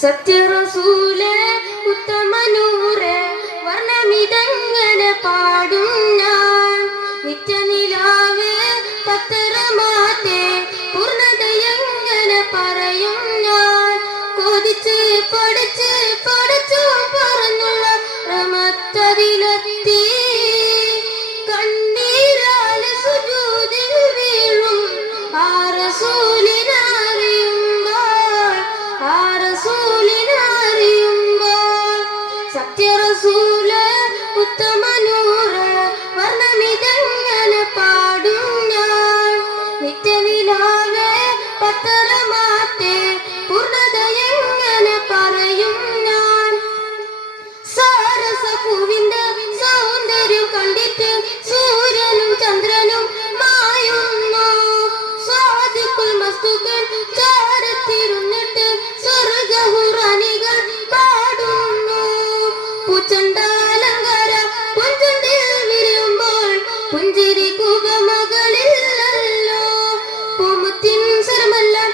സത്യറസൂലേ ഉത്തമനൂറേ വർണ്ണമിതങ്ങനെ പാടും ഞാൻ. നിത്യനിലാവേ പത്തരമാറ്റേ പൂർണ്ണതയങ്ങനെ പറയും ഞാൻ. കൊതിച്ച് പഠിച്ച് പഠിച്ചു പറഞ്ഞുള്ള റമത്തതിലെത്തി കണ്ണീരാല് സുജൂദിൽ വീഴും ആ റസൂലിനറിയുമ്പോൾ, ആ റസൂലിനറിയുമ്പോൾ. സത്യറസൂലേ ഉത്തമനൂറേ വർണ്ണമിതങ്ങനെ പാടും ഞാൻ. നിത്യനിലാവേ പത്തരമാറ്റേ പൂർണ്ണതയെങ്ങനെ പറയും ഞാൻ. സാരസപൂവിന്റെ സൗന്ദര്യം കണ്ടിട്ട് സൂര്യനും ചന്ദ്രനും മായുന്നു. സ്വാദിക്കുൽ മസ്തുക്കൾ ചാരത്തിരുന്നിട്ട് സ്വർഗഹുറാനികൾ പാടുന്നു. പൂച്ചണ്ടാലങ്കാര പുഞ്ചണ്ടിൽ വിരുമ്പോൾ പുഞ്ചിരി കുകമകളില്ലല്ലോ. പൂമുത്തിൻ സ്വരമെല്ലാം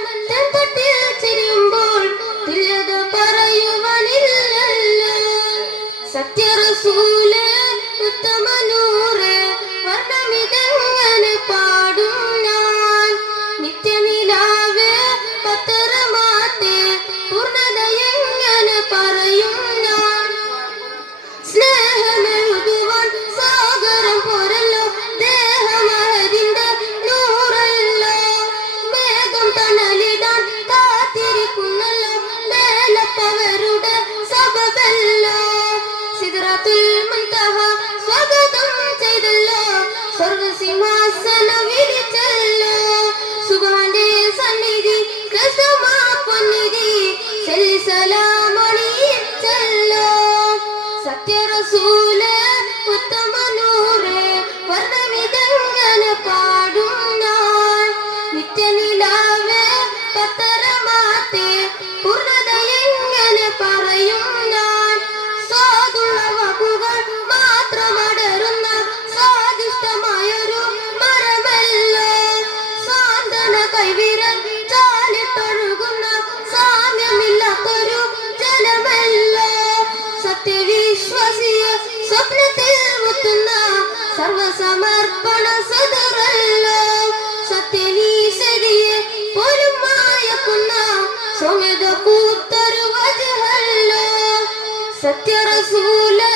തട്ടിൽ ചെരിയുമ്പോൾ തുല്യത പറയുവാനില്ലല്ലോ. സത്യറസൂലേ ഉത്തമനൂറേ വർണ്ണമിതങ്ങനെ പാടും ഞാൻ. നിത്യനിലാവേ പത്തരമാറ്റേ പൂർണ്ണതയെങ്ങനെ പറയും ഞാൻ. സ്നേഹമെഴുതുവാൻ സാഗരം പോരല്ലോ, ദേഹമഹതിന്റെ നൂറല്ലോ. മേഘം തണലിടാൻ കാത്തിരിക്കുന്നല്ലോ, മേലപ്പവരുടെ സബബല്ലോ. സിദ്റത്തുൽ മുൻതഹ സ്വാഗതം ചെയ്തല്ലോ, സ്വർഗസിംഹാസനം വിരിച്ചല്ലോ. സുബ്ഹാന്റെ സന്നിധി കൃഷ്ണമാ പൊന്നിധി സലാമണിയിച്ചല്ലോ. സത്യറസൂലേ ഉത്തമനൂറേ വർണ്ണമിതങ്ങനെ പാടും ഞാൻ. നിത്യനിലാവേ പത്തരമാറ്റേ പൂർണ്ണതയെങ്ങനെ പറയും ഞാൻ. സ്വാദുള്ള വാക്കുകൾ മാത്രമടരുന്ന സ്വാദിഷ്ടമായൊരു മരമല്ലോ. സാന്ത്വന കൈവിരൽ ചാലിട്ടൊഴുകുന്ന സാമ്യമില്ലാത്തൊരു ജലമല്ലോ. സത്യവിശ്വാസിയെ സ്വപ്നത്തിൽ മുത്തുന്ന സർവസമർപ്പണ സദറല്ലോ. സത്യനീശരിയെ പോലും മായക്കുന്ന സൗമ്യത കൂത്തൊരു വജ്ഹല്ലോ. സത്യറസൂലേ